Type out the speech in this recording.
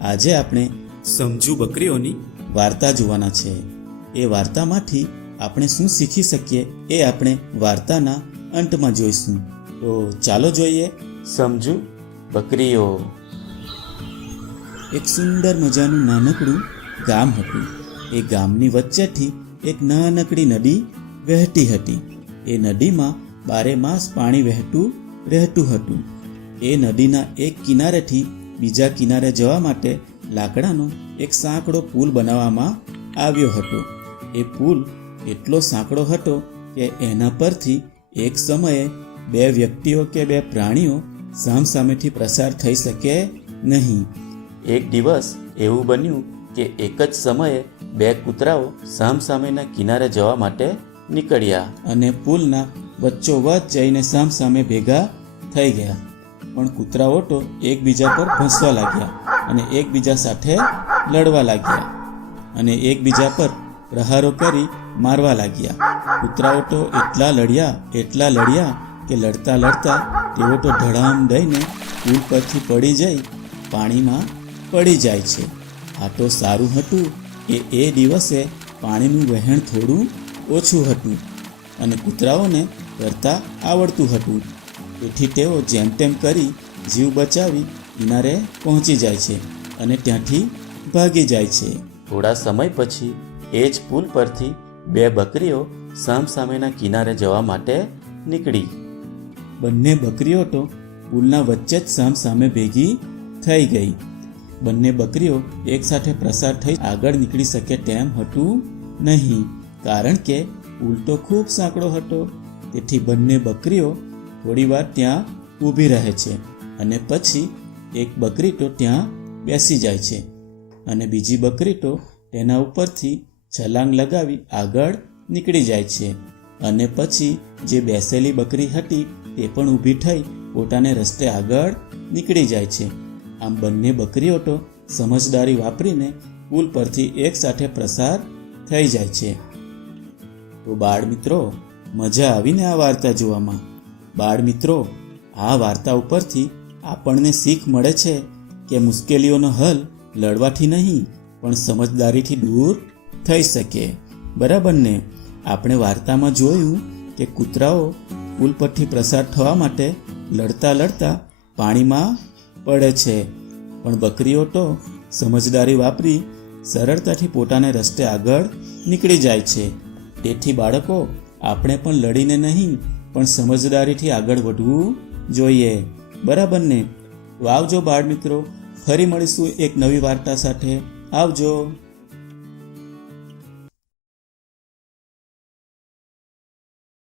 આજે આપણે સમજુ બકરીઓની વાર્તા જોવાના છે. એ વાર્તામાંથી આપણે શું શીખી શકીએ એ આપણે વાર્તાના અંતમાં જોઈશું. તો ચાલો જોઈએ સમજુ બકરીઓ. એક સુંદર મજાનું નાનકડું ગામ હતું. એ ગામની વચ્ચેથી એક નાનકડી નદી વહેતી હતી. એ નદીમાં 12 માસ પાણી વહેતું રહેતું હતું. એ નદીના એક કિનારેથી બીજા કિનારે જવા માટે લાકડાનો એક સાંકડો પુલ બનાવવામાં આવ્યો હતો. એ પુલ એટલો સાંકડો હતો કે એના પરથી એક સમયે 2 વ્યક્તિઓ કે 2 પ્રાણીઓ સામસામેથી પ્રસાર થઈ શકે નહીં. એક દિવસ એવું બન્યું કે એક જ સમયે 2 કૂતરાઓ સામસામેના કિનારે જવા માટે નીકળ્યા અને પુલના વચ્ચોવચ્ચ જઈને સામસામે ભેગા થઈ ગયા. પણ કૂતરાઓ તો એકબીજા પર ભસવા લાગ્યા અને એકબીજા સાથે લડવા લાગ્યા અને એકબીજા પર પ્રહારો કરી મારવા લાગ્યા. કૂતરાઓ તો એટલા લડ્યા કે લડતા લડતા તેઓ તો ધડામ દઈને પુલ પરથી પડી જઈ પાણીમાં પડી જાય છે. આ તો સારું હતું કે એ દિવસે પાણીનું વહેણ થોડું ઓછું હતું અને કૂતરાઓને તરતા આવડતું હતું. તેથી તેઓ જેમ તેમ કરી જીવ બચાવી કિનારે પહોંચી જાય છે અને ત્યાંથી ભાગી જાય છે. થોડા સમય પછી એ જ પુલ પરથી 2 બકરીઓ સામસામેના કિનારે જવા માટે નીકળી. બંને બકરીઓ તો પુલના વચ્ચે જ સામસામે ભેગી થઈ ગઈ. બંને બકરીઓ એકસાથે પ્રસાર થઈ આગળ નીકળી શકે તેમ હતું નહીં, કારણ કે પુલ તો ખૂબ સાંકડો હતો. તેથી બંને બકરીઓ થોડીવાર ત્યાં ઊભી રહે છે અને પછી એક બકરી તો ત્યાં બેસી જાય છે અને બીજી બકરી તો તેના ઉપરથી છલાંગ લગાવી આગળ નીકળી જાય છે અને પછી જે બેસેલી બકરી હતી તે પણ ઊભી થઈ પોતાને રસ્તે આગળ નીકળી જાય છે. આમ બંને બકરીઓ તો સમજદારી વાપરીને પુલ પરથી એકસાથે પ્રસાર થઈ જાય છે. તો બાળ મિત્રો, મજા આવીને આ વાર્તા જોવામાં? બાળ મિત્રો, આ વાર્તા ઉપરથી આપણને શીખ મળે છે કે મુશ્કેલીઓનો હલ લડવાથી નહીં પણ સમજદારીથી દૂર થઈ શકે. બરાબર ને? આપણે વાર્તામાં જોયું કે કૂતરાઓ પુલ પરથી પ્રસાર થવા માટે લડતા લડતા પાણીમાં પડે છે, પણ બકરીઓ તો સમજદારી વાપરી સરળતાથી પોતાને રસ્તે આગળ નીકળી જાય છે. તેથી બાળકો, આપણે પણ લડીને નહીં પણ સમજદારીથી આગળ વધવું જોઈએ. બરાબર ને? તો આવજો બાળ મિત્રો, ફરી મળીશું એક નવી વાર્તા સાથે. આવજો.